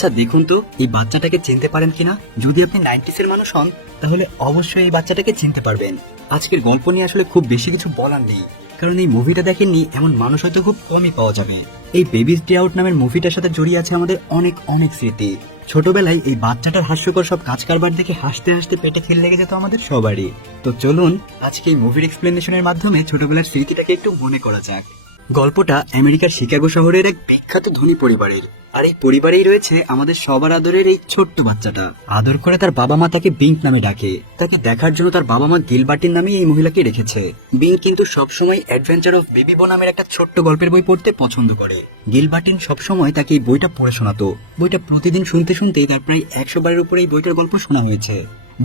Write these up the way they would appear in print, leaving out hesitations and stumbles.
আচ্ছা দেখুন তো এই বাচ্চাটাকে চিনতে পারেন কিনা। যদি আপনি 90s এর মানুষ হন তাহলে অবশ্যই এই বাচ্চাটাকে চিনতে পারবেন। আজকের গল্প নিয়ে আসলে খুব বেশি কিছু বলার নেই, কারণ এই মুভিটা দেখেননি এমন মানুষ হয়তো খুব কমই পাওয়া যাবে। এই বেবিস ডে আউট নামের মুভিটার সাথে জড়িয়ে আছে আমাদের অনেক অনেক স্মৃতি। ছোটবেলায় এই বাচ্চাটার হাস্যকর সব কাজ কারবার দেখে হাসতে হাসতে পেটে খিল লেগে যেত আমাদের সবারই। তো চলুন আজকে এই মুভির এক্সপ্লেনেশনের মাধ্যমে ছোটবেলার স্মৃতিটাকে একটু মনে করা যাক। গল্পটা আমেরিকার শিকাগো শহরের এক বিখ্যাত ধনী পরিবারের, আর এই পরিবারেই রয়েছে আমাদের সবার আদরের এই ছোট্ট বাচ্চাটা। আদর করে তার বাবা মা তাকে বিঙ্ক নামে ডাকে। তাকে দেখার জন্য তার বাবা মা গিলবার্টিন নামে এই মহিলাকে রেখেছে। বিঙ্ক কিন্তু সবসময় অ্যাডভেঞ্চার অফ বিবিবো নামের একটা ছোট্ট গল্পের বই পড়তে পছন্দ করে। গিলবার্টিন সবসময় তাকে এই বইটা পড়ে শোনাতো। বইটা প্রতিদিন শুনতে শুনতেই তার প্রায় 100 বারের উপরে এই বইটার গল্প শোনা হয়েছে।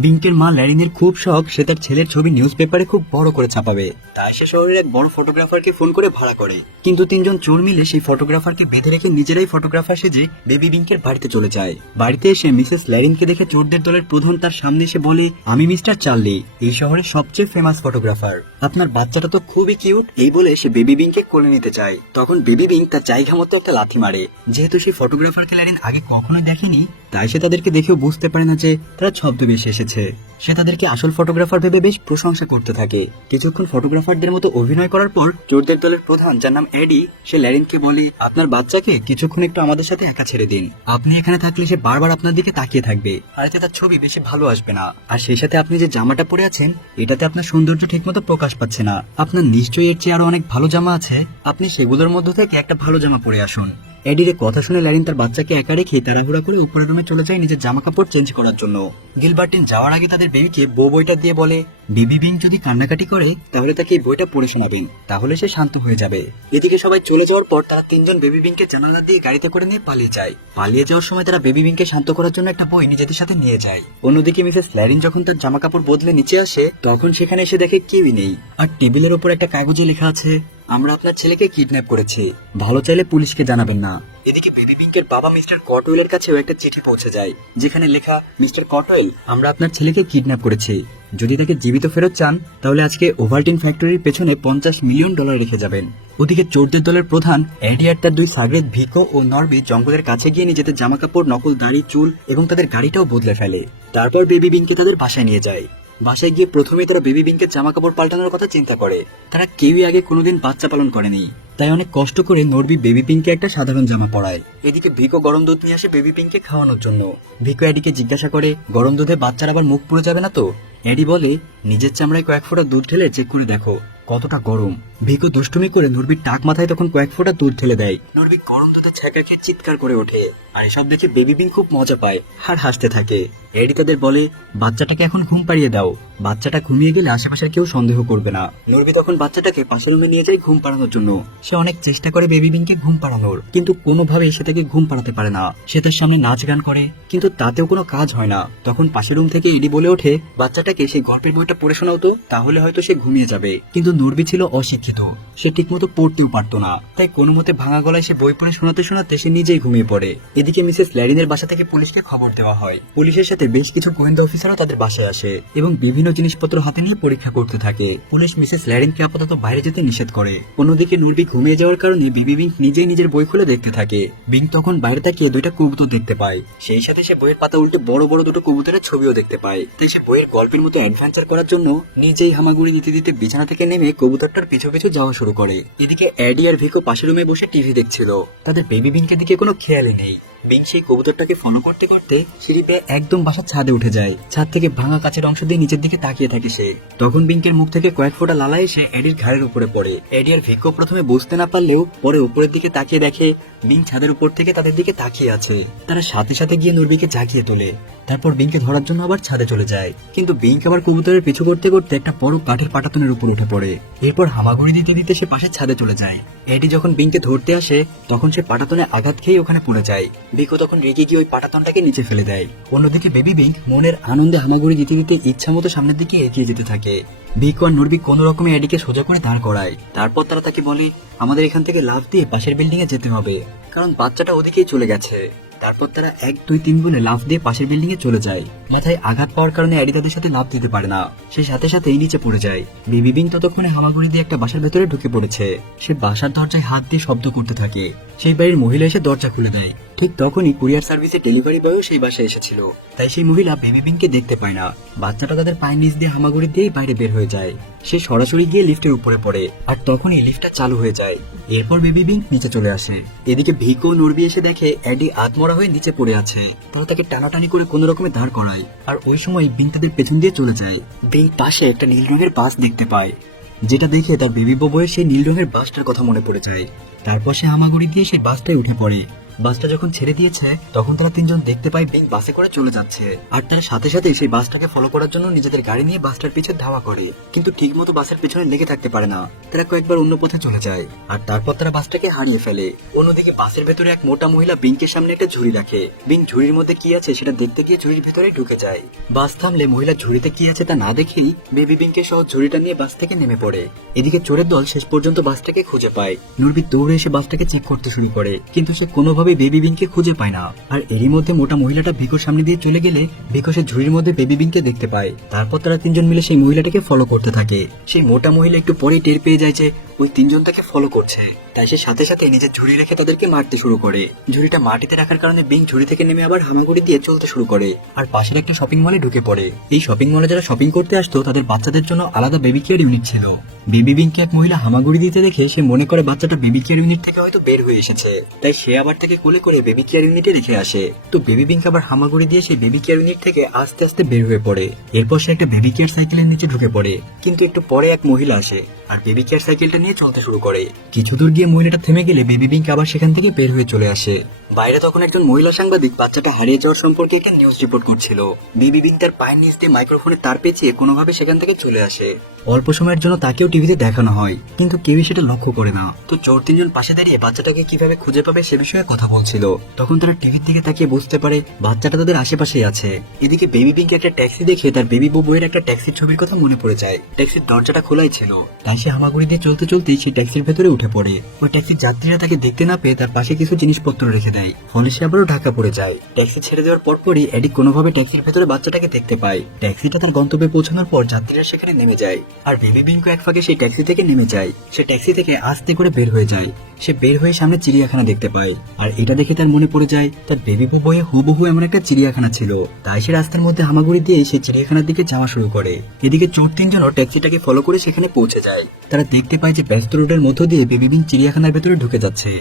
বিঙ্কের মা ল্যারিনের খুব শখ সে তার ছেলের ছবি নিউজ পেপারে খুব বড় করে ছাপাবে, তাই সে শহরের এক বড় ফটোগ্রাফারকে ফোন করে ভাড়া করে। কিন্তু 3 জন চোর মিলে সেই ফটোগ্রাফারকে বেঁধে রেখে নিজেরাই ফটোগ্রাফার সেজে বেবি বিঙ্কের বাড়িতে চলে যায়। বাড়িতে এসে মিসেস ল্যারিনকে দেখে চোরদের দলের প্রধান তার সামনে এসে বলে, আমি মিস্টার চার্লি, এই শহরের সবচেয়ে ফেমাস ফটোগ্রাফার। আপনার বাচ্চাটা তো খুবই কিউট। এই বলে সে বেবি বিঙ্ককে কোলে নিতে চায়। তখন বেবি বিঙ্ক তার জায়গা মতো একটা লাথি মারে। যেহেতু সেই ফটোগ্রাফারকে ল্যারিন আগে কখনোই দেখেনি, তাই সে তাদেরকে দেখেও বুঝতে পারে না যে তারা ছদ্মবেশে এসেছে। সে তাদেরকে আসল ফটোগ্রাফার ভেবে বেশ প্রশংসা করতে থাকে। কিছুক্ষণ ফটোগ্রাফারদের মতো অভিনয় করার পর চোরদের দলের প্রধান, যার নাম এডি, সে ল্যারিনকে বলে, আপনার বাচ্চাকে কিছুক্ষণ একটু আমাদের সাথে একা ছেড়ে দিন। আপনি এখানে থাকলে সে বারবার আপনার দিকে তাকিয়ে থাকবে, আর এতে তার ছবি বেশি ভালো আসবে না। আর সেই সাথে আপনি যে জামাটা পরে আছেন এটাতে আপনার সৌন্দর্য ঠিকমতো প্রকাশ পাচ্ছে না। আপনার নিশ্চয়ই এর চেয়ে আরো অনেক ভালো জামা আছে, আপনি সেগুলোর মধ্য থেকে একটা ভালো জামা পরে আসুন। এডির কথা শুনে ল্যারিন তার বাচ্চাকে একা রেখে তাড়াহুড়া করে উপরের রুমে চলে যায় নিজের জামা কাপড় চেঞ্জ করার জন্য। গিলবার্টিন যাওয়ার আগে তাদের বেবিকে বইটা দিয়ে বলে, বেবি বিং যদি কান্নাকাটি করে তাহলে তাকে এই বইটা পড়ে শোনাবেন, তাহলে সে শান্ত হয়ে যাবে। এদিকে সবাই চলে যাওয়ার পর তারা 3 জন বেবি বিংকে জানালা দিয়ে গাড়িতে করে নিয়ে পালিয়ে যায়। পালিয়ে যাওয়ার সময় তারা বেবি বিংকে শান্ত করার জন্য একটা বই নিজেদের সাথে নিয়ে যায়। অন্যদিকে মিসেস ল্যারিন যখন তার জামা কাপড় বদলে নিচে আসে তখন সেখানে এসে দেখে কেউই নেই, আর টেবিলের ওপর একটা কাগজে লেখা আছে, আমরা আপনার ছেলেকে কিডন্যাপ করেছি, ভালো চাইলে পুলিশকে জানাবেন না। এদিকে বেবি বিঙ্কের বাবা মিস্টার কটওয়েলের কাছেও একটা চিঠি পৌঁছে যায়, যেখানে লেখা, মিস্টার কটওয়েল, আমরা আপনার ছেলেকে কিডন্যাপ করেছি। যদি তাকে জীবিত ফেরত চান তাহলে আজকে ওভালটিন ফ্যাক্টরির পেছনে $50 মিলিয়ন রেখে যাবেন। ওদিকে চোরদের দলের প্রধান এডি আর তার 2 সাগরেদ ভিকো ও নরবি জঙ্গলের কাছে গিয়ে নিজেদের জামা কাপড়, নকল দাড়ি, চুল এবং তাদের গাড়িটাও বদলে ফেলে। তারপর বেবি বিঙ্কে তাদের বাসায় নিয়ে যায়। বাসায় গিয়ে প্রথমেই তারা বেবি বিঙ্কের জামা কাপড় পাল্টানোর কথা চিন্তা করে। তারা কেউই আগে কোনোদিন বাচ্চা পালন করেনি, তাই অনেক কষ্ট করে নরবি বেবি পিঙ্ককে একটা সাধারণ জামা পরায়। এদিকে ভিকো গরম দুধ নিয়ে আসে বেবি পিঙ্ককে খাওয়ানোর জন্য। ভিকো এডিকে জিজ্ঞাসা করে, গরম দুধে বাচ্চার আবার মুখ পুড়ে যাবে না তো? এডি বলে, নিজের চামড়ায় কয়েক ফোঁটা দুধ ঢেলে চেক করে দেখো কতটা গরম। ভিকো দুষ্টুমি করে নরবির টাক মাথায় তখন কয়েক ফোঁটা দুধ ঢেলে দেয়। নরবি গরম দুধে ছ্যাঁকা খেয়ে চিৎকার করে ওঠে, আর এসব দেখে বেবি পিঙ্ক খুব মজা পায় আর হাসতে থাকে। এডি তাদের বলে, বাচ্চাটাকে এখন ঘুম পাড়িয়ে দাও, বাচ্চাটা ঘুমিয়ে গেলে আশেপাশের কেউ সন্দেহ করবে না। নরবি তখন বাচ্চাটাকে পাশের রুমে নিয়ে যায় ঘুম পাড়ানোর জন্য। সে অনেক চেষ্টা করে বেবি বিংকে ঘুম পাড়ানোর, কিন্তু কোনোভাবে সে তাকে ঘুম পাড়াতে পারে না। সে তার সামনে নাচ গান করে, কিন্তু তাতেও কোনো কাজ হয় না। তখন পাশের রুম থেকে এডি বলে ওঠে, বাচ্চাটাকে সেই গল্পের বইটা পড়ে শোনাও তো, তাহলে হয়তো সে ঘুমিয়ে যাবে। কিন্তু নরবি ছিল অশিক্ষিত, সে ঠিকমতো পড়তেও পারতো না, তাই কোনো মতে ভাঙা গলায় সে বই পড়ে শোনাতে শোনাতে সে নিজেই ঘুমিয়ে পড়ে। এদিকে মিসেস ল্যারিনের বাসা থেকে পুলিশকে খবর দেওয়া হয়। পুলিশের সাথে বেশ কিছু গোয়েন্দা অফিসারও তাদের বাসায় আসে এবং বিভিন্ন জিনিসপত্র হাতে নিয়ে পরীক্ষা করতে থাকে। পুলিশ মিসেস ল্যারিনকে আপাতত বাইরে যেতে নিষেধ করে। অন্যদিকে নরবি ঘুমিয়ে যাওয়ার কারণে বেবি বিঙ্ক নিজেই নিজের বই খুলে দেখতে থাকে। বিঙ্ক তখন বাইরে তাকিয়ে 2টা কবুতর দেখতে পায়। সেই সাথে সে বইয়ের পাতা উল্টে বড় বড় 2টো কবুতরের ছবিও দেখতে পায়। তাই সে বইয়ের গল্পের মতো অ্যাডভেঞ্চার করার জন্য নিজেই হামাগুড়ি দিতে দিতে বিছানা থেকে নেমে কবুতরটার পিছু পিছু যাওয়া শুরু করে। এদিকে এডি আর ভিকো পাশের রুমে বসে টিভি দেখছিল। তাদের বেবি বিঙ্কের দিকে কোনো খেয়ালই নেই। বিং সেই কবুতরটাকে ফলো করতে করতে সিঁড়িতে একদম বাসার ছাদে উঠে যায়। ছাদ থেকে ভাঙা কাচের অংশ দিয়ে নিচের দিকে তাকিয়ে থাকে সে। তখন বিঙ্কের মুখ থেকে কয়েক ফোঁটা লালা এসে এডির ঘাড়ের উপরে পড়ে। এডি আর ভিকো প্রথমে বুঝতে না পারলেও পরে উপরের দিকে তাকিয়ে দেখে বিং ছাদের উপর থেকে তাদের দিকে তাকিয়ে আছে। তারা সাথে সাথে গিয়ে নরবিকে জাগিয়ে তোলে। তারপর বিংকে ধরার জন্য আবার ছাদে চলে যায়, কিন্তু বিঙ্ক আবার কবুতরের পিছু করতে করতে একটা বড় কাঠের পাটাতনের উপর উঠে পড়ে। এরপর হামাগুড়ি দিতে দিতে সে পাশের ছাদে চলে যায়। এডি যখন বিংকে ধরতে আসে তখন সে পাটাতনে আঘাত খেয়ে ওখানে পড়ে যায়। ভিকো তখন রেগে গিয়ে ওই পাটাতনটাকে নিচে ফেলে দেয়। অন্যদিকে বেবি বিঙ্ক মনের আনন্দে হামাগুড়ি দিতে দিতে ইচ্ছা মতো সামনের দিকে এগিয়ে যেতে থাকে। ভিকো আর নরবি কোন রকমে এডিকে সোজা করে দাঁড় করায়। তারপর তারা তাকে বলে, আমাদের এখান থেকে লাফ দিয়ে পাশের বিল্ডিং এ যেতে হবে, কারণ বাচ্চাটা ওদিকেই চলে গেছে। তারপর তারা 1, 2, 3 বলে লাফ দিয়ে পাশের বিল্ডিং এ চলে যায়। মাথায় আঘাত পাওয়ার কারণে অ্যাডি তাদের সাথে লাফ দিতে পারে না, সে সাথে সাথেই নিচে পড়ে যায়। বেবি বিং ততক্ষণে হামাগুড়ি দিয়ে একটা বাসার ভেতরে ঢুকে পড়েছে। সে বাসার দরজায় হাত দিয়ে শব্দ করতে থাকে। সেই বাড়ির মহিলা এসে দরজা খুলে দেয়। ঠিক তখনই কুরিয়ার সার্ভিসের ডেলিভারি বয়ও সেই বাসায় এসেছিল। তাই সেই মহিলা বেবি বিংকে দেখতে পায় না। বাচ্চাটা তাদের পায়ের নিচ দিয়ে হামাগুড়ি দিয়েই বাইরে বের হয়ে যায়। সে সরাসরি গিয়ে লিফটের উপরে পড়ে, আর তখনই লিফটটা চালু হয়ে যায়। এরপর বেবি বিং নিচে চলে আসে। এদিকে ভিকো নরবি এসে দেখে অ্যাডি আধমরা হয়ে নিচে পড়ে আছে। তারা তাকে টানাটানি করে কোনো রকমে দাঁড় করায়, আর ওই সময় বিং তাদের পেছন দিয়ে চলে যায়। বিং পাশে একটা নীল রঙের বাস দেখতে পায়, যেটা দেখে তার বেবি বউয়ের সেই নীল রঙের বাসটার কথা মনে পড়ে যায়। তারপর সে হামাগুড়ি দিয়ে সেই বাসটায় উঠে পড়ে। বাসটা যখন ছেড়ে দিয়েছে তখন তারা তিনজন দেখতে পায় বিং বাসে করে চলে যাচ্ছে, আর তারা সাথে সাথে সেই বাসটাকে ফলো করার জন্য নিজেদের গাড়ি নিয়ে বাসটার পিছনে ধাওয়া করে, কিন্তু ঠিকমতো বাসের পিছনে লেগে থাকতে পারে না। তারা কয়েকবার অন্য পথে চলে যায়, আর তারপর তারা বাসটাকে হারিয়ে ফেলে। অন্যদিকে বাসের ভেতরে এক মোটা মহিলা বিংকের সামনে একটা ঝুড়ি রাখে। বিং ঝুড়ির মধ্যে কি আছে সেটা দেখতে গিয়ে ঝুড়ির ভিতরে ঢুকে যায়। বাস থামলে মহিলা ঝুড়িতে কি আছে তা না দেখেই বেবি বিংকে সহ ঝুড়িটা নিয়ে বাস থেকে নেমে পড়ে। এদিকে চোরের দল শেষ পর্যন্ত বাসটাকে খুঁজে পায়। নুরবি দৌড়ে এসে বাসটাকে চেক করতে শুরু করে, কিন্তু সে কোনোভাবেই বেবি বিংকে খুঁজে পায় না। আর এরই মধ্যে মোটা মহিলাটা ভিকোর সামনে দিয়ে চলে গেলে ভিকো সে ঝুড়ির মধ্যে বেবি বিংকে দেখতে পায়। তারপর তারা তিনজন মিলে সেই মহিলাটাকে ফলো করতে থাকে। সেই মোটা মহিলা একটু পরেই টের পেয়ে যায় যে ওই তিনজন তাকে ফলো করছে, তাই সে সাথে সাথে নিজের ঝুড়ি রেখে তাদেরকে মারতে শুরু করে। ঝুড়িটা মাটিতে রাখার কারণে বিং ঝুড়ি থেকে নেমে আবার হামাগুড়ি দিয়ে চলতে শুরু করে, আর পাশের একটা শপিং মলে ঢুকে পড়ে। এই শপিং মলে যারা শপিং করতে আসতো তাদের বাচ্চাদের জন্য আলাদা বেবি কেয়ার ইউনিট ছিল। বেবি বিংকে এক মহিলা হামাগুড়ি দিতে দেখে সে মনে করে বাচ্চাটা বেবি কেয়ার ইউনিট থেকে হয়তো বের হয়ে এসেছে, তাই সে আবার তাকে কোলে করে বেবি কেয়ার ইউনিটে রেখে আসে। তো বেবি বিংক আবার হামাগুড়ি দিয়ে সেই বেবি কেয়ার ইউনিট থেকে আস্তে আস্তে বের হয়ে পড়ে। এরপর সে একটা বেবি কেয়ার সাইকেলের নিচে ঢুকে পড়ে, কিন্তু একটু পরে এক মহিলা আসে আর বেবি কেয়ার সাইকেলটা নিয়ে চলতে শুরু করে। কিছু দূর গিয়ে মহিলাটা থেমে গেলে বেবি বিংক আবার সেখান থেকে বের হয়ে চলে আসে। বাইরে তখন একজন মহিলা সাংবাদিক বাচ্চাটা হারিয়ে যাওয়ার সম্পর্কে একটা নিউজ রিপোর্ট করছিল। বেবি বিংক তার পায়ের নিচ দিয়ে মাইক্রোফোনে তার পেঁচিয়ে কোনোভাবে সেখান থেকে চলে আসে। অল্প সময়ের জন্য তাকেও টিভিতে দেখানো হয়, কিন্তু কেউই সেটা লক্ষ্য করে না। তো চোর তিনজন পাশে দাঁড়িয়ে বাচ্চাটাকে কিভাবে খুঁজে পাবে সে বিষয়ে কথা বলছিল। তখন তারা টিভির দিকে তাকিয়ে বুঝতে পারে বাচ্চাটা তাদের আশেপাশেই আছে। এদিকে বেবি বিংক একটা ট্যাক্সি দেখে তার বেবি বউয়ের একটা ট্যাক্সির ছবির কথা মনে পড়ে যায়। ট্যাক্সির দরজাটা খোলাই ছিল, তাই সে হামাগুড়ি দিয়ে চলতে চলতেই সেই ট্যাক্সির ভেতরে উঠে পড়ে। ওই ট্যাক্সির যাত্রীরা তাকে দেখতে না পেয়ে তার পাশে কিছু জিনিসপত্র রেখে দেয়, ফলে সে আবারও ঢাকা পড়ে যায়। ট্যাক্সি ছেড়ে দেওয়ার পরপরই এডি কোনোভাবে ট্যাক্সির ভেতরে বাচ্চাটাকে দেখতে পায়। ট্যাক্সিটা তার গন্তব্যে পৌঁছানোর পর যাত্রীরা সেখানে নেমে যায়, আর বেবি বিংক এক ফাঁকে সেই ট্যাক্সি থেকে নেমে যায়। সে ট্যাক্সি থেকে আস্তে করে বের হয়ে যায়। সে বের হয়ে সামনে চিড়িয়াখানা দেখতে পায়, আর এটা দেখে তার মনে পড়ে যায় তার বেবি বউয়ে হুবহু এমন একটা চিড়িয়াখানা ছিল। তাই সে রাস্তার মধ্যে হামাগুড়ি দিয়ে সেই চিড়িয়াখানার দিকে যাওয়া শুরু করে। এদিকে চোর তিনজনও ট্যাক্সিটাকে ফলো করে সেখানে পৌঁছে যায়। তারা দেখতে পায় যে ব্যস্ত রোডের মধ্য দিয়ে বেবি বিংক চিড়িয়াখানার ভেতরে ঢুকে যাচ্ছে।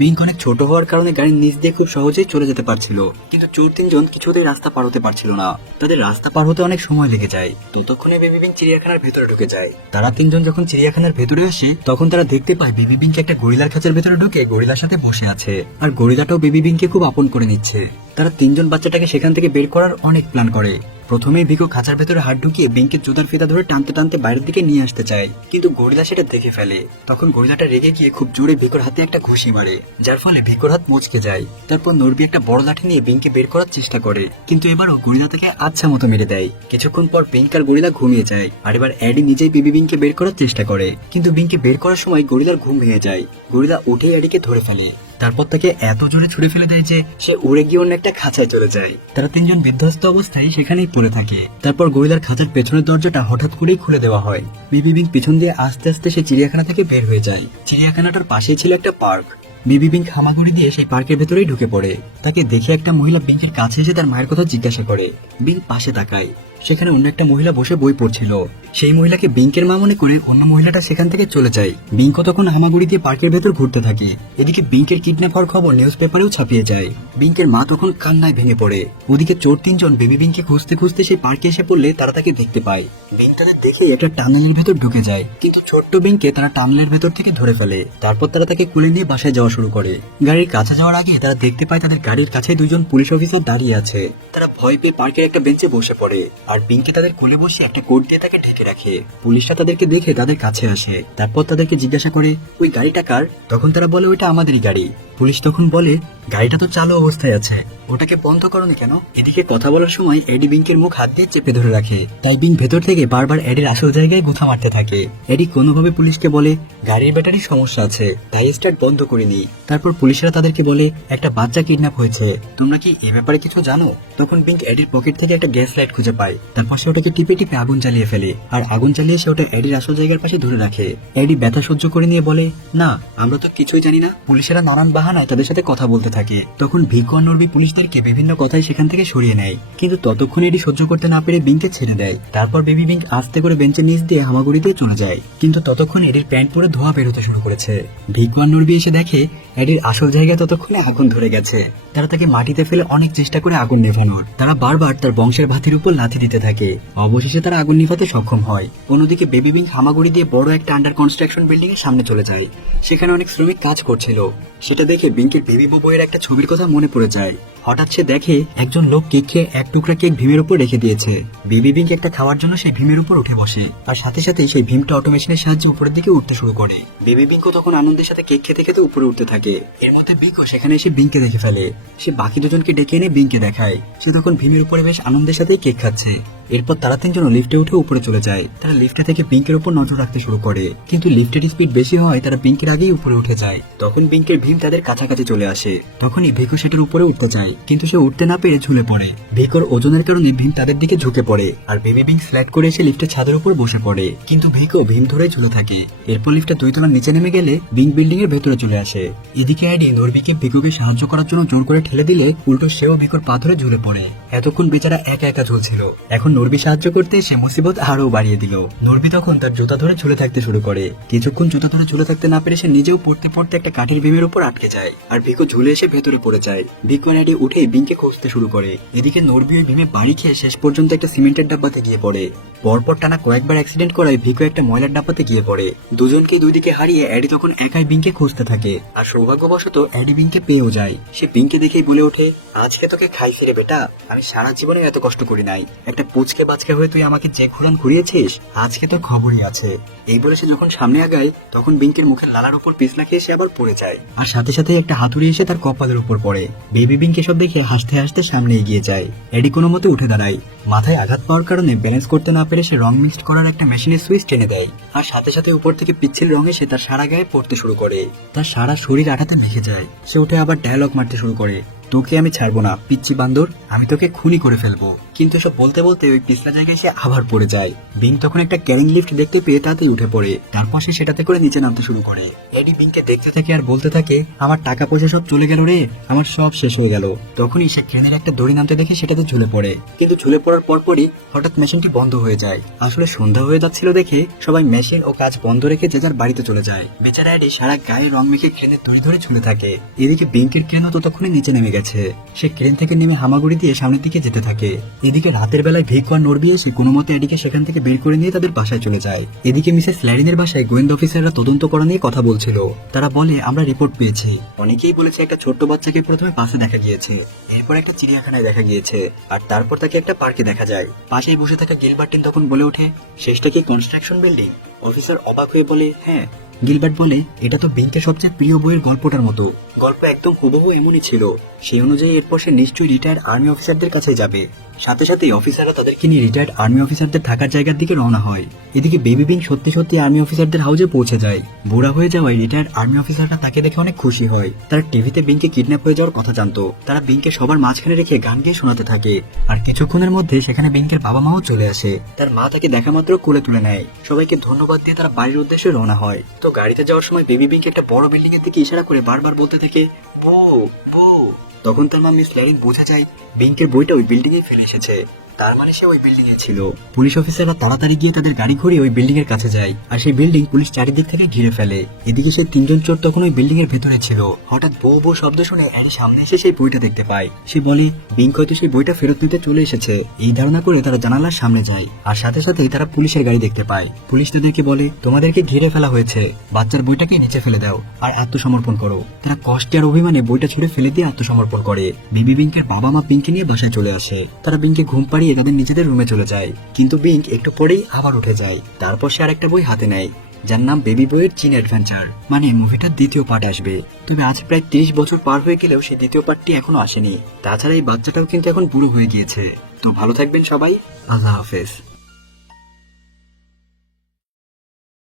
বিংক অনেক ছোট হওয়ার কারণে গাড়ির নিচ দিয়ে খুব সহজেই চলে যেতে পারছিল, কিন্তু চোর তিনজন কিছুতেই রাস্তা পার হতে পারছিল না। তাদের রাস্তা পার হতে অনেক সময় লেগে যায়। ততক্ষণে বেবি বিংক চিড়িয়াখানার ভেতরে ঢুকে যায়। তারা তিনজন যখন চিড়িয়াখানার ভেতরে আসে তখন তারা দেখতে পায় বেবি বিংক একটা গরিলার খাঁচার ভেতরে ঢুকে গরিলার সাথে বসে আছে, আর গরিলাটাও বেবি বিংকে খুব আপন করে নিচ্ছে। তারা তিনজন বাচ্চাটাকে সেখান থেকে বের করার অনেক প্ল্যান করে। প্রথমেই ভিকো খাঁচার ভেতরে হাত ঢুকিয়ে বিংকের জুতার ফিতা ধরে টানতে টানতে বাইরের দিকে নিয়ে আসতে চায়, কিন্তু গরিলা সেটা দেখে ফেলে। তখন গরিলাটা রেগে গিয়ে খুব জোরে ভিকোর হাতে একটা ঘুষি মারে, যার ফলে ভিকোর হাত মুচকে যায়। তারপর নরবি একটা বড় লাঠি নিয়ে বিংকে বের করার চেষ্টা করে, কিন্তু এবারও গরিলা তাকে আচ্ছা মতো মেরে দেয়। কিছুক্ষণ পর বিংক আর গরিলা ঘুমিয়ে যায়, আর এবার অ্যাডি নিজেই বেবি বিংকে বের করার চেষ্টা করে, কিন্তু বিংকে বের করার সময় গরিলার ঘুম ভেঙে যায়। গরিলা উঠে অ্যাডিকে ধরে ফেলে, তারপর তাকে এত জোরে ছুড়ে ফেলে দেয় যে সে উড়ে গিয়ে অন্য একটা খাঁচায় চলে যায়। তারা তিনজন বিধ্বস্ত অবস্থায় সেখানেই পড়ে থাকে। তারপর গরিলার খাঁচার পেছনের দরজাটা হঠাৎ করেই খুলে দেওয়া হয়। বেবি বিংক পিছন দিয়ে আস্তে আস্তে সে চিড়িয়াখানা থেকে বের হয়ে যায়। চিড়িয়াখানাটার পাশেই ছিল একটা পার্ক। বেবি বিংক হামাগুড়ি দিয়ে সেই পার্কের ভেতরেই ঢুকে পড়ে। তাকে দেখে একটা মহিলা বিংকের কাছে এসে তার মায়ের কথা জিজ্ঞাসা করে। বিংক পাশে তাকায়, সেখানে অন্য একটা মহিলা বসে বই পড়ছিল। সেই মহিলাকে বিংকের মা মনে করে অন্য মহিলাটা সেখান থেকে চলে যায়। বিংক তখন হামাগুড়ি দিয়ে পার্কের ভেতর ঘুরতে থাকে। এদিকে বিংকের কিডন্যাপ হওয়ার খবর নিউজ পেপারেও ছাপিয়ে যায়। বিংকের মা তখন কান্নায় ভেঙে পড়ে। ওদিকে চোর তিনজন বেবি বিংকে খুঁজতে খুঁজতে সেই পার্কে এসে পড়লে তারা তাকে দেখতে পায়। বিংক তাদের দেখে একটা টানেলের ভেতর ঢুকে যায়, কিন্তু ছোট্ট বিংকে তারা টানেলের ভেতর থেকে ধরে ফেলে। তারপর তারা তাকে কোলে নিয়ে বাসায় যাওয়া শুরু করে। গাড়ির কাছে যাওয়ার আগে তারা দেখতে পায় তাদের গাড়ির কাছে দুজন পুলিশ অফিসার দাঁড়িয়ে আছে। তারা ভয় পেয়ে পার্কের একটা বেঞ্চে বসে পড়ে, আর বিংকে তাদের কোলে বসে একটা কোট দিয়ে তাকে ঢেকে রাখে। পুলিশরা তাদেরকে দেখে তাদের কাছে আসে, তারপর তাদেরকে জিজ্ঞাসা করে ওই গাড়িটা কার। তখন তারা বলে ওইটা আমাদেরই গাড়ি। পুলিশ তখন বলে, গাড়িটা তো চালু অবস্থায় আছে, ওটাকে বন্ধ করোনি কেন? এদিকে কথা বলার সময় এডি বিঙ্কের মুখ হাত দিয়ে চেপে ধরে রাখে, তাই বিঙ্ক ভেতর থেকে বারবার এডির আসল জায়গায় গুঁথা মারতে থাকে। এডি কোনোভাবে পুলিশকে বলে, গাড়ির ব্যাটারির সমস্যা আছে, তাই স্টার্ট বন্ধ করিনি। তারপর পুলিশরা তাদেরকে বলে, একটা বাচ্চা কিডন্যাপ হয়েছে, তোমরা কি এ ব্যাপারে কিছু জানো? তখন বিঙ্ক এডির পকেট থেকে একটা গ্যাস লাইট খুঁজে পায়, তারপর সে ওটাকে টিপে টিপে আগুন জ্বালিয়ে ফেলে, আর আগুন জ্বালিয়ে সে ওটা এডির আসল জায়গার পাশে ধরে রাখে। এডি ব্যথা সহ্য করে নিয়ে বলে, না, আমরা তো কিছুই জানি না। পুলিশেরা নানান বাহানায় তাদের সাথে কথা বলতে থাকে। তখন ভিকো আর নরবি পুলিশদেরকে বিভিন্ন কথায় সেখান থেকে সরিয়ে নেয়, কিন্তু ততক্ষণ এডি সহ্য করতে না পেরে বিঙ্ককে ছেড়ে দেয়। তারপর বেবি বিঙ্ক আস্তে করে বেঞ্চের নিচ দিয়ে হামাগুড়ি দিয়ে চলে যায়, কিন্তু ততক্ষণ এডির প্যান্ট পুরো ধোয়া বেরোতে শুরু করেছে। ভিকো আর নরবি এসে দেখে এডির আসল জায়গায় ততক্ষণে আগুন ধরে গেছে। তারা তাকে মাটিতে ফেলে অনেক চেষ্টা করে আগুন নেভানোর, তারা বারবার তার বংশের ভাতির উপর লাথি দিতে থাকে। অবশেষে তারা আগুন নিভাতে সক্ষম হয়। অন্যদিকে বেবি বিঙ্ক হামাগুড়ি দিয়ে বড় একটা আন্ডার কনস্ট্রাকশন বিল্ডিং এর সামনে চলে যায়। সেখানে অনেক শ্রমিক কাজ করছিল। সেটা দেখে বিঙ্কের বেবি বউয়ের একটা ছবির কথা মনে পড়ে যায়। হঠাৎ সে দেখে একজন লোক কেক খেয়ে এক টুকরা কেক ভীমের উপর রেখে দিয়েছে। বেবি বিঙ্ক একটা খাওয়ার জন্য সেই ভীমের উপর উঠে বসে, আর সাথে সাথে সেই ভীমটা অটোমেশনের সাহায্যে উপরের দিকে উঠতে শুরু করে। বেবি বিঙ্কও তখন আনন্দের সাথে কেক খেতে খেতে উপরে উঠতে থাকে। এর মধ্যে বিঙ্কও সেখানে এসে বিঙ্ককে দেখে ফেলে। সে বাকি দুজনকে ডেকে এনে বিঙ্ককে দেখায়। সে তখন ভীমের উপরে বেশ আনন্দের সাথে কেক খাচ্ছে। এরপর তারা তিনজন লিফটে উঠে উপরে চলে যায়। তারা লিফটে থেকে বিঙ্কের উপর নজর রাখতে শুরু করে, কিন্তু লিফটের স্পিড বেশি হয় তারা বিঙ্কের আগেই উপরে উঠে যায়। তখন বিঙ্কের ভীম তাদের কাছাকাছি চলে আসে। তখনই ভিকো সেটার উপরে উঠতে চায়, কিন্তু সে উঠতে না পেরে ঝুলে পড়ে। ভিকোর ওজনের কারণে ভীম তাদের দিকে ঝুঁকে পড়ে, আর বেবি বিঙ্ক স্ল্যাট করে এসে লিফটের ছাদের উপর বসে পড়ে, কিন্তু ভিকো ভীম ধরে ঝুলে থাকে। এরপর লিফটে 2 তলার নিচে নেমে গেলে বিঙ্ক বিল্ডিং এর ভেতরে চলে আসে। এদিকে এডি নরবিকে ভিকোকে সাহায্য করার জন্য জোর করে ঠেলে দিলে উল্টো সেও ভিকোর পা ধরে ঝুলে পড়ে। এতক্ষণ বেচারা একা একা ঝুলছিল, এখন নরবি সাহায্য করতে সে মুসিবত আরো বাড়িয়ে দিল। নরবি তখন তার জুতা ধরে ঝুলে থাকতে শুরু করে। কিছুক্ষণ জুতা ধরে ঝুলে থাকতে না পেরে সে নিজেও পড়তে পড়তে একটা কাঠের ভীমের উপর আটকে যায়, আর ভিকো ঝুলে এসে ভেতরে পড়ে যায়। ভিকো আর এডি উঠে বিঙ্ককে খুঁজতে শুরু করে। এদিকে নরবি ওই ভীমে বাড়ি খেয়ে শেষ পর্যন্ত একটা সিমেন্টের ডাব্বাতে গিয়ে পড়ে। পরপর টানা কয়েকবার অ্যাক্সিডেন্ট করায় ভিকো একটা ময়লার ডাব্বাতে গিয়ে পড়ে। দুজনকে দুই দিকে হারিয়ে এডি তখন একাই বিঙ্ককে খুঁজতে থাকে, আর সৌভাগ্যবশত এডি বিঙ্ককে পেয়েও যায়। সে বিঙ্ককে দেখেই বলে ওঠে, আজকে তোকে খাইছি রে বেটা, আমি সারা জীবনে এত কষ্ট করি নাই। একটা পুচকে বাচ্চা হয়ে তুই আমাকে যে ঘুরান ঘুরিয়েছিস, আজকে তোর খবরই আছে। এই বলে সে যখন সামনে আগায় তখন বিঙ্কের মুখের লালার উপর পিছলা খেয়ে সে আবার পড়ে যায়, আর সাথে সাথে একটা হাতুড়ি এসে তার কপালের উপর পড়ে। বেবি বিঙ্ক এসব দেখে হাসতে হাসতে সামনে এগিয়ে যায়। এডি কোনো মতে উঠে দাঁড়ায়। মাথায় আঘাত পাওয়ার কারণে ব্যালেন্স করতে না পেরে সে রং মিক্সড করার একটা মেশিনের সুইচ টেনে দেয়, আর সাথে সাথে উপর থেকে পিচ্ছিল রঙে সে তার সারা গায়ে পড়তে শুরু করে। তার সারা শরীর আঠাতে ভেঙে যায়। সে উঠে আবার ডায়লগ মারতে শুরু করে, তোকে আমি ছাড়বো না পিচ্চি বান্দর, আমি তোকে খুনি করে ফেলবো। কিন্তু সব বলতে বলতে ওই পিছলা জায়গায় সে আবার পড়ে যায়। বিং তখন একটা ক্যারিং লিফট দেখতে পেয়ে তাতেই উঠে পড়ে। তারপর সে সেটাতে করে নিচে নামতে শুরু করে। এডি বিংকে দেখতে থাকে আর বলতে থাকে, আমার টাকা পয়সা সব চলে গেল রে, আমার সব শেষ হয়ে গেল। তখনই সে ক্রেনের একটা দড়ি নামতে দেখে সেটাতে ঝুলে পড়ে, কিন্তু ঝুলে পড়ার পরপরই হঠাৎ মেশিনটি বন্ধ হয়ে যায়। আসলে সন্ধ্যা হয়ে যাচ্ছিল দেখে সবাই মেশিন ও কাজ বন্ধ রেখে যে যার বাড়িতে চলে যায়। বেচারা এডি সারা গায়ে রং মেখে ক্রেনের দড়ি ধরে ঝুলে থাকে। এদিকে বিংকের ক্রেনও ততক্ষণে নিচে নেমে গেছে। সে ক্রেন থেকে নেমে হামাগুড়ি দিয়ে সামনের দিকে যেতে থাকে। এদিকে রাতের বেলায় ভিকো আর নরবি এসে কোনো মতে এডিকে সেখান থেকে বের করে নিয়ে তাদের বাসায় চলে যায়। এদিকে মিসেস ল্যারিনের বাসায় গোয়েন্দা অফিসাররা তদন্ত করা নিয়ে কথা বলছিল। তারা বলে, আমরা রিপোর্ট পেয়েছি। অনেকেই বলেছে একটা ছোট্ট বাচ্চাকে প্রথমে পাশে দেখা গিয়েছে, এরপর একটা চিড়িয়াখানায় দেখা গিয়েছে, আর তারপর তাকে একটা পার্কে দেখা যায়। পাশেই বসে থাকা গিলবার্টিন তখন বলে ওঠে, শেষটা কি কনস্ট্রাকশন বিল্ডিং? অফিসার অবাক হয়ে বলে, হ্যাঁ। গিলবার্ট বলে, এটা তো বিংকের সবচেয়ে প্রিয় বইয়ের গল্পটার মতো। গল্প একদম হুবহু এমনই ছিল। সেই অনুযায়ী এরপর সে নিশ্চয়ই রিটায়ার্ড আর্মি অফিসারদের কাছে যাবে। সাথে সাথে অফিসাররা তাদেরকে নিয়ে রিটায়ার্ড আর্মি অফিসারদের থাকার জায়গার দিকে রওনা হয়। এদিকে বেবি বিং সত্যি সত্যি আর্মি অফিসারদের হাউজে পৌঁছে যায়। বুড়া হয়ে যাওয়ায় রিটায়ার্ড আর্মি অফিসাররা তাকে দেখে অনেক খুশি হয়। তারা টিভিতে বিংকে কিডন্যাপ হয়ে যাওয়ার কথা জানতো। তারা বিংকে সবার মাঝখানে রেখে গান গেয়ে শোনাতে থাকে। আর কিছুক্ষণের মধ্যে সেখানে বিংকের বাবা মাও চলে আসে। তার মা তাকে দেখা মাত্র কোলে তুলে নেয়। সবাইকে ধন্যবাদ দিয়ে তারা বাড়ির উদ্দেশ্যে রওনা হয়। তো গাড়িতে যাওয়ার সময় বেবি বিংকে একটা বড় বিল্ডিং এর দিকে ইশারা করে বারবার বলতে থাকে, বউ বউ। তখন তার মা মিস ল্যারিন বোঝা যায় বিংকের বইটা ওই বিল্ডিং এ ফেলে এসেছে। তার মানে সে ওই বিল্ডিং এ ছিল। পুলিশ অফিসাররা তাড়াতাড়ি গিয়ে তাদের গাড়ি ঘুরিয়ে ওই বিল্ডিং এর কাছে যায়, আর সেই বিল্ডিং পুলিশ চারিদিক থেকে ঘিরে ফেলে। এদিকে সেই তিনজন চোর তখন ওই বিল্ডিং এর ভেতরে ছিল। হঠাৎ বউ বউ শব্দ শুনে অ্যানি সামনে এসে সেই বইটা দেখতে পায়। সে বলে, বিংক হয়তো সেই বইটা ফেরত নিতে চলে এসেছে। এই ধারণা করে তারা জানালার সামনে যায়, আর সাথে সাথেই তারা পুলিশের গাড়ি দেখতে পায়। পুলিশ তাদেরকে বলে, তোমাদেরকে ঘিরে ফেলা হয়েছে, বাচ্চার বইটাকে নিচে ফেলে দাও আর আত্মসমর্পণ করো। তারা কষ্টে আর অভিমানে বইটা ছুঁড়ে ফেলে দিয়ে আত্মসমর্পণ করে। বেবি বিংকের বাবা মা বিংকে নিয়ে বাসায় চলে আসে। তারা বিংকে ঘুম পাড়িয়ে তাদের নিজেদের রুমে চলে যায়, কিন্তু বিংক একটু পরেই আবার উঠে যায়। তারপর সে আরেকটা বই হাতে নেয়। যার নাম বেবি বয়ের চীন অ্যাডভেঞ্চার, মানে মুভিটার দ্বিতীয় পার্ট আসবে। তবে আজ প্রায় 30 বছর পার হয়ে গেলেও সেই দ্বিতীয় পার্টটি এখনো আসেনি। তাছাড়া এই বাচ্চাটাও কিন্তু এখন বুড়ো হয়ে গিয়েছে। তো ভালো থাকবেন সবাই, আল্লাহ হাফেজ।